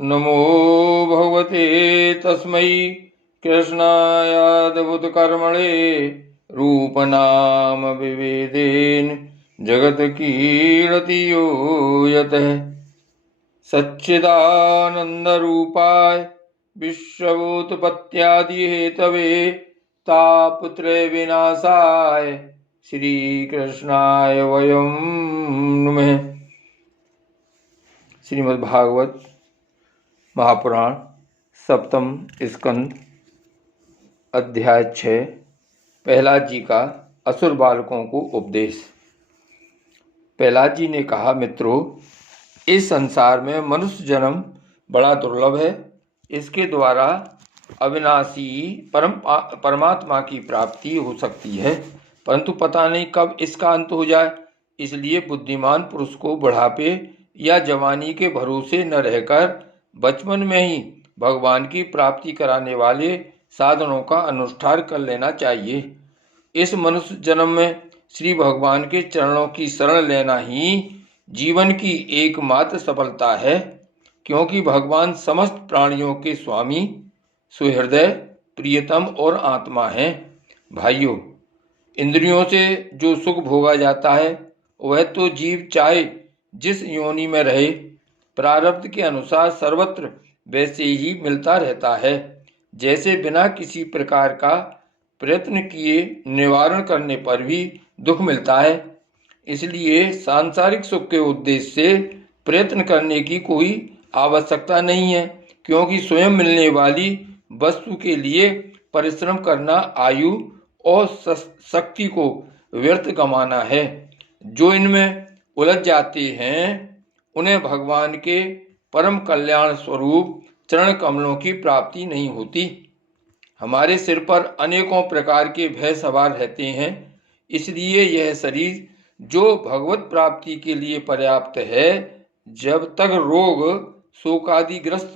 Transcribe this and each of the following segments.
नमो भगवते तस्मै कृष्णायाद्भुतकर्मणे रूपनाम विभेदेन जगत कीर्ति यो यतः सच्चिदानन्दरूपाय विश्वोत्पत्त्यादिहेतवे तापत्रय विनाशाय श्रीकृष्णाय वयं नमः। श्रीमद्भागवत महापुराण सप्तम स्कंद अध्याय 6 प्रहलाद जी का असुर बालकों को उपदेश। प्रहलाद जी ने कहा, मित्रों, इस संसार में मनुष्य जन्म बड़ा दुर्लभ है। इसके द्वारा अविनाशी परमात्मा की प्राप्ति हो सकती है, परंतु पता नहीं कब इसका अंत हो जाए। इसलिए बुद्धिमान पुरुष को बुढ़ापे या जवानी के भरोसे न रहकर बचपन में ही भगवान की प्राप्ति कराने वाले साधनों का अनुष्ठान कर लेना चाहिए। इस मनुष्य जन्म में श्री भगवान के चरणों की शरण लेना ही जीवन की एकमात्र सफलता है, क्योंकि भगवान समस्त प्राणियों के स्वामी, सुहृदय, प्रियतम और आत्मा हैं। भाइयों, इंद्रियों से जो सुख भोगा जाता है वह तो जीव चाहे जिस योनि में रहे प्रारब्ध के अनुसार सर्वत्र वैसे ही मिलता रहता है, जैसे बिना किसी प्रकार का प्रयत्न किए निवारण करने पर भी दुख मिलता है। इसलिए सांसारिक सुख के उद्देश्य से प्रयत्न करने की कोई आवश्यकता नहीं है, क्योंकि स्वयं मिलने वाली वस्तु के लिए परिश्रम करना आयु और शक्ति को व्यर्थ गंवाना है। जो इनमें उलझ जाते हैं उन्हें भगवान के परम कल्याण स्वरूप चरण कमलों की प्राप्ति नहीं होती। हमारे सिर पर अनेकों प्रकार के भय सवार रहते हैं, इसलिए यह शरीर जो भगवत प्राप्ति के लिए पर्याप्त है, जब तक रोग शोकादिग्रस्त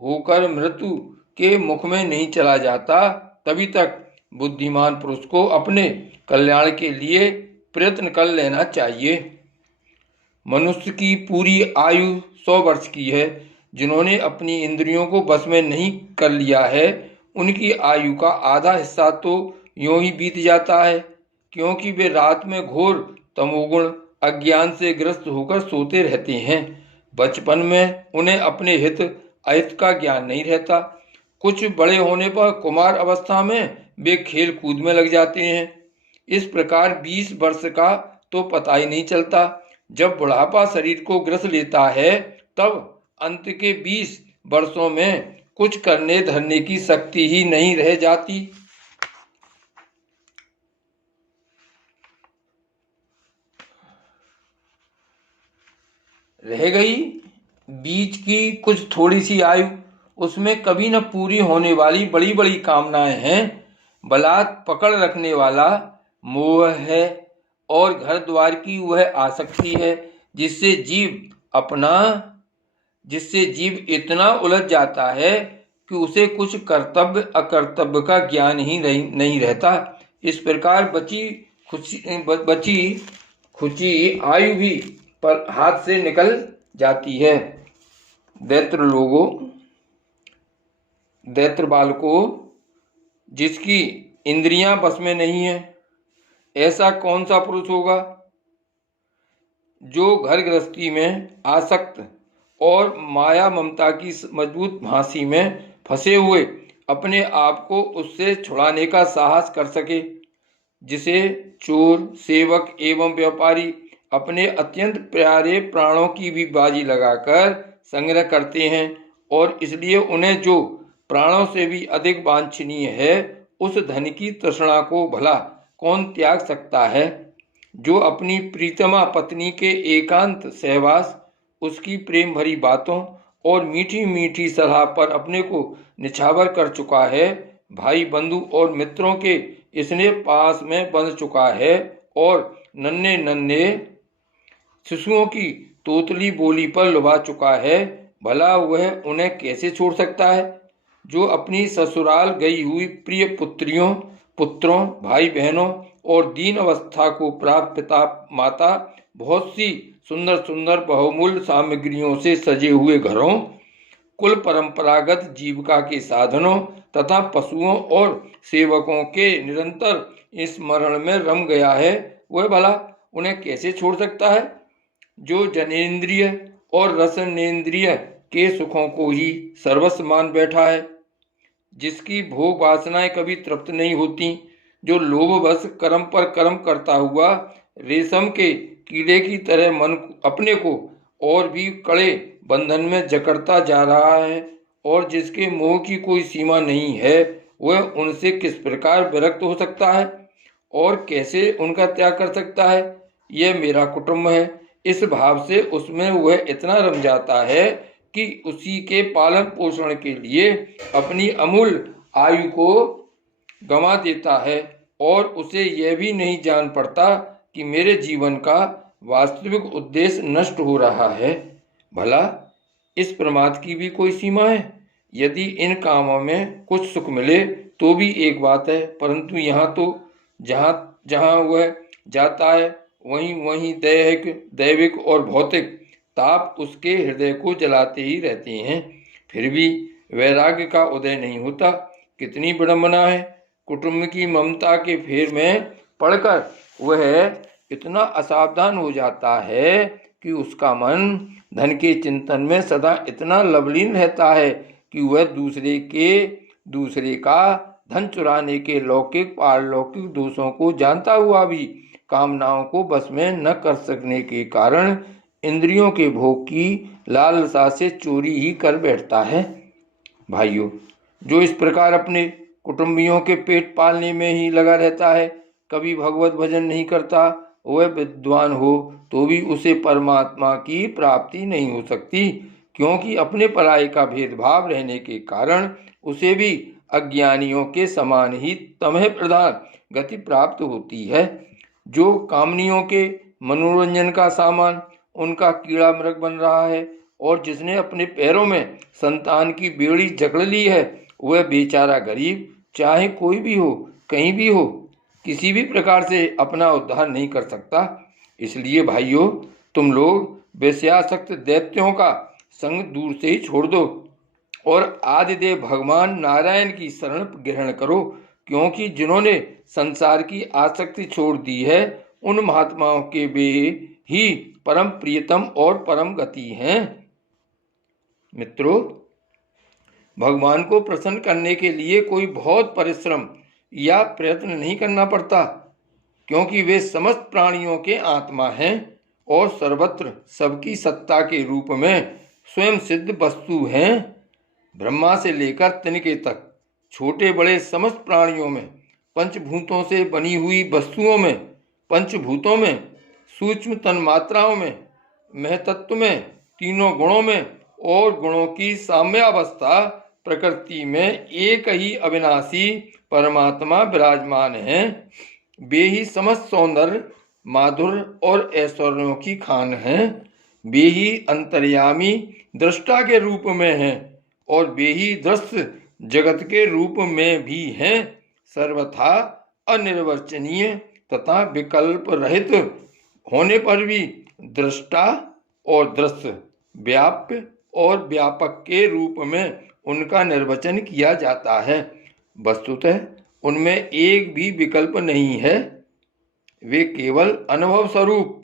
होकर मृत्यु के मुख में नहीं चला जाता, तभी तक बुद्धिमान पुरुष को अपने कल्याण के लिए प्रयत्न कर लेना चाहिए। मनुष्य की पूरी आयु 100 वर्ष की है। जिन्होंने अपनी इंद्रियों को बस में नहीं कर लिया है, उनकी आयु का आधा हिस्सा तो यूं ही बीत जाता है, क्योंकि वे रात में घोर तमोगुण अज्ञान से ग्रस्त होकर सोते रहते हैं। बचपन में उन्हें अपने हित अहित का ज्ञान नहीं रहता। कुछ बड़े होने पर कुमार अवस्था में वे खेल कूद में लग जाते हैं। इस प्रकार 20 वर्ष का तो पता ही नहीं चलता। जब बुढ़ापा शरीर को ग्रस लेता है, तब अंत के 20 वर्षों में कुछ करने धरने की शक्ति ही नहीं रह जाती। रह गई बीच की कुछ थोड़ी सी आयु, उसमें कभी न पूरी होने वाली बड़ी बड़ी कामनाएं हैं। बलात् पकड़ रखने वाला मोह है और घर द्वार की वह आसक्ति है, जिससे जीव इतना उलझ जाता है कि उसे कुछ कर्तव्य अकर्तव्य का ज्ञान ही नहीं रहता। इस प्रकार बची खुची आयु भी पर हाथ से निकल जाती है। दैत्र बालकों, जिसकी इंद्रियां बस में नहीं है, ऐसा कौन सा पुरुष होगा जो घर गृहस्थी में आसक्त और माया ममता की मजबूत फांसी में फंसे हुए अपने आप को उससे छुड़ाने का साहस कर सके, जिसे चोर, सेवक एवं व्यापारी अपने अत्यंत प्यारे प्राणों की भी बाजी लगाकर संग्रह करते हैं, और इसलिए उन्हें जो प्राणों से भी अधिक वांछनीय है, उस धन की तृष्णा को भला कौन त्याग सकता है। जो अपनी प्रीतमा पत्नी के एकांत सहवास, उसकी प्रेम भरी बातों और मीठी मीठी सलाह पर अपने को निछावर कर चुका है, भाई बंधु और मित्रों के स्नेह पास में बंध चुका है, और नन्हे नन्हे शिशुओं की तोतली बोली पर लुभा चुका है, भला वह उन्हें कैसे छोड़ सकता है। जो अपनी ससुराल गई हुई प्रिय पुत्रों, भाई बहनों और दीन अवस्था को प्राप्त पिता माता बहुत सी सुंदर सुंदर बहुमूल्य सामग्रियों से सजे हुए घरों कुल परंपरागत जीविका के साधनों तथा पशुओं और सेवकों के निरंतर स्मरण में रम गया है, वह भला उन्हें कैसे छोड़ सकता है? जो जनेंद्रिय और रसनेंद्रिय के सुखों को ही सर्वस्व मान बैठा है, जिसकी भोग वासनाएं कभी तृप्त नहीं होती, जो लोभवश कर्म पर कर्म करता हुआ रेशम के कीड़े की तरह मन अपने को और भी कड़े बंधन में जकड़ता जा रहा है और जिसके मोह की कोई सीमा नहीं है, वह उनसे किस प्रकार विरक्त हो सकता है और कैसे उनका त्याग कर सकता है? यह मेरा कुटुंब है, इस भाव से उसमें वह इतना रम जाता है कि उसी के पालन पोषण के लिए अपनी अमूल्य आयु को गंवा देता है और उसे यह भी नहीं जान पड़ता कि मेरे जीवन का वास्तविक उद्देश्य नष्ट हो रहा है। भला इस प्रमाद की भी कोई सीमा है? यदि इन कामों में कुछ सुख मिले तो भी एक बात है, परंतु यहाँ तो जहाँ जहाँ वह जाता है वहीं वहीं दैविक और भौतिक ताप उसके हृदय को जलाते ही रहते हैं, फिर भी वैराग्य का उदय नहीं होता। कितनी विडंबना है! कुटुंब की ममता के फेर में पड़कर वह इतना असावधान हो जाता है कि उसका मन धन के चिंतन में सदा इतना लवलीन रहता है कि वह दूसरे का धन चुराने के लौकिक पारलौकिक दोषों को जानता हुआ भी कामनाओं को बस में न कर सकने के कारण इंद्रियों के भोग की लालसा से चोरी ही कर बैठता है। भाइयों, जो इस प्रकार अपने कुटुंबियों के पेट पालने में ही लगा रहता है, कभी भगवत भजन नहीं करता, वह विद्वान हो तो भी उसे परमात्मा की प्राप्ति नहीं हो सकती, क्योंकि अपने पराये का भेदभाव रहने के कारण उसे भी अज्ञानियों के समान ही तमह प्रधान गति प्राप्त होती है। जो कामनियों के मनोरंजन का सामान उनका कीड़ा मृग बन रहा है और जिसने अपने पैरों में संतान की बेड़ी जकड़ ली है, वह बेचारा गरीब चाहे कोई भी हो, कहीं भी हो, किसी भी प्रकार से अपना उद्धार नहीं कर सकता। इसलिए भाइयों, तुम लोग वैश्यासक्त दैत्यों का संग दूर से ही छोड़ दो और आदिदेव भगवान नारायण की शरण ग्रहण करो, क्योंकि जिन्होंने संसार की आसक्ति छोड़ दी है उन महात्माओं के वे ही परम प्रियतम और परम गति हैं। मित्रों, भगवान को प्रसन्न करने के लिए कोई बहुत परिश्रम या प्रयत्न नहीं करना पड़ता, क्योंकि वे समस्त प्राणियों के आत्मा हैं और सर्वत्र सबकी सत्ता के रूप में स्वयं सिद्ध वस्तु हैं। ब्रह्मा से लेकर तिनके तक छोटे बड़े समस्त प्राणियों में, पंचभूतों से बनी हुई वस्तुओं में, पंचभूतों में, सूक्ष्म तन्मात्राओं में, महतत्व में, तीनों गुणों में और गुणों की साम्यावस्था प्रकृति में एक ही अविनाशी परमात्मा विराजमान हैं। वे ही समस्त सौंदर्य, माधुर्य और ऐश्वर्यों की खान हैं। वे ही अंतर्यामी दृष्टा के रूप में हैं और वे ही दृश्य जगत के रूप में भी हैं। सर्वथा अनिर्वचनीय तथा विकल्प रहित होने पर भी दृष्टा और दृश्य, व्याप्य और व्यापक के रूप में उनका निर्वचन किया जाता है। वस्तुतः उनमें एक भी विकल्प नहीं है। वे केवल अनुभव स्वरूप,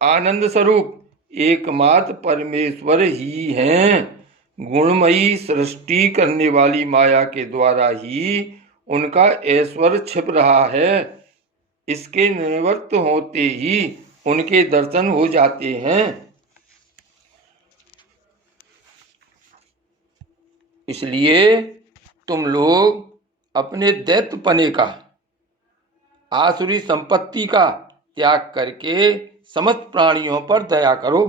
आनंद स्वरूप एकमात्र परमेश्वर ही हैं। गुणमयी सृष्टि करने वाली माया के द्वारा ही उनका ऐश्वर्य छिप रहा है। इसके निवृत्त होते ही उनके दर्शन हो जाते हैं। इसलिए तुम लोग अपने दैत्यपने का, आसुरी संपत्ति का त्याग करके समस्त प्राणियों पर दया करो,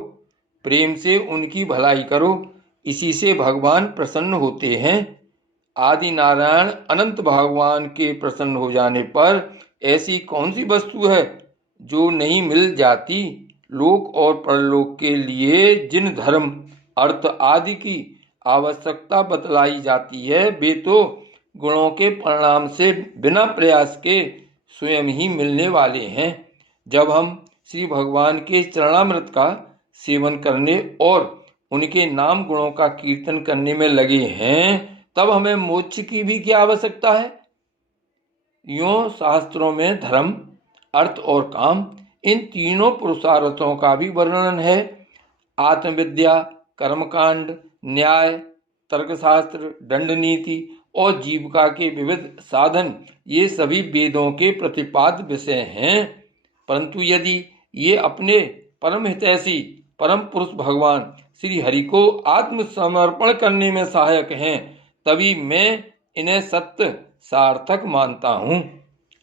प्रेम से उनकी भलाई करो। इसी से भगवान प्रसन्न होते हैं। आदि नारायण अनंत भगवान के प्रसन्न हो जाने पर ऐसी कौन सी वस्तु है जो नहीं मिल जाती? लोक और परलोक के लिए जिन धर्म, अर्थ आदि की आवश्यकता बतलाई जाती है, वे तो गुणों के परिणाम से बिना प्रयास के स्वयं ही मिलने वाले हैं। जब हम श्री भगवान के चरणामृत का सेवन करने और उनके नाम गुणों का कीर्तन करने में लगे हैं, तब हमें मोक्ष की भी क्या आवश्यकता है? यूं शास्त्रों में धर्म, अर्थ और काम, इन तीनों पुरुषार्थों का भी वर्णन है। आत्मविद्या, कर्मकांड, न्याय, तर्कशास्त्र, दंड नीति और जीविका के विविध साधन, ये सभी वेदों के प्रतिपाद्य विषय हैं। परंतु यदि ये अपने परम हितैषी परम पुरुष भगवान श्री हरि को आत्मसमर्पण करने में सहायक हैं, तभी मैं इन्हें सत्य सार्थक मानता हूँ।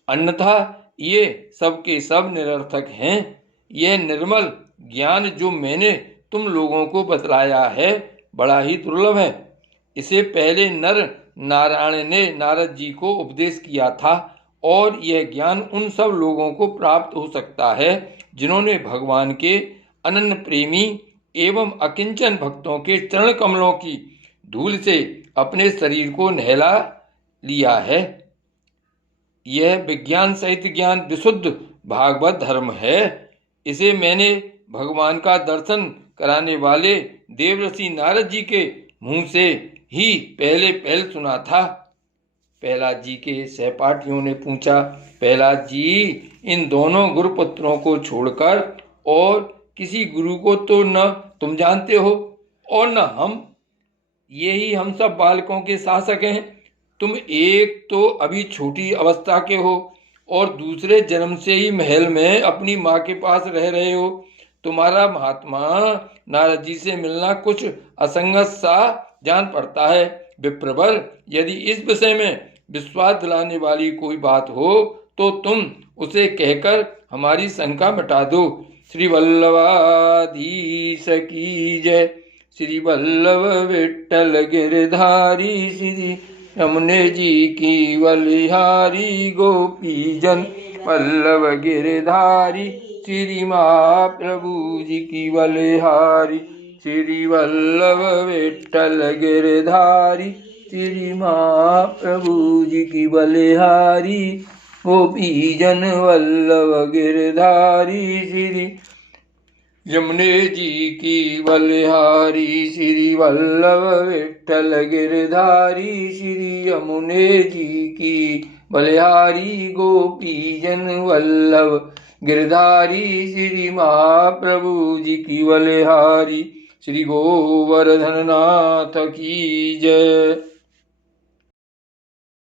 अन्यथा ये सब के सब निरर्थक हैं। यह निर्मल ज्ञान जो मैंने तुम लोगों को बतलाया है, बड़ा ही दुर्लभ है। इसे पहले नर नारायण ने नारद जी को उपदेश किया था, और यह ज्ञान उन सब लोगों को प्राप्त हो सकता है जिन्होंने भगवान के अनन्य प्रेमी एवं अकिंचन भक्तों के चरण कमलों की धूल से अपने शरीर को नहला लिया है। यह विज्ञान सहित ज्ञान विशुद्ध भागवत धर्म है। इसे मैंने भगवान का दर्शन कराने वाले देवऋषि नारद जी के मुंह से ही पहले सुना था। प्रहलाद जी के सहपाठियों ने पूछा, प्रहलाद जी, इन दोनों गुरुपुत्रों को छोड़कर और किसी गुरु को तो न तुम जानते हो और न हम, यही हम सब बालकों के शासक हैं। तुम एक तो अभी छोटी अवस्था के हो और दूसरे जन्म से ही महल में अपनी माँ के पास रह रहे हो। तुम्हारा महात्मा नारद जी से मिलना कुछ असंगत सा जान पड़ता है। विप्रवर, यदि इस विषय में विश्वास दिलाने वाली कोई बात हो तो तुम उसे कहकर हमारी शंका मिटा दो। श्री वल्लभाधीश की जय। श्री वल्लभ विठ्ठल गिरधारी, श्री यमुने जी की बलिहारी, गोपी जन वल्लभ गिरधारी, श्री महाप्रभु जी की बलिहारी। श्री वल्लभ विठ्ठल गिरधारी, श्री महाप्रभु जी की बलिहारी, गोपी जन वल्लभ गिरधारी, श्री यमुने जी की बलिहारी। श्री वल्लभ विठ्ठल गिरधारी, श्री यमुने जी की बलिहारी, गोपी जन वल्लभ गिरधारी, श्री महाप्रभु जी की बलिहारी। श्री गोवर्धन नाथ की जय।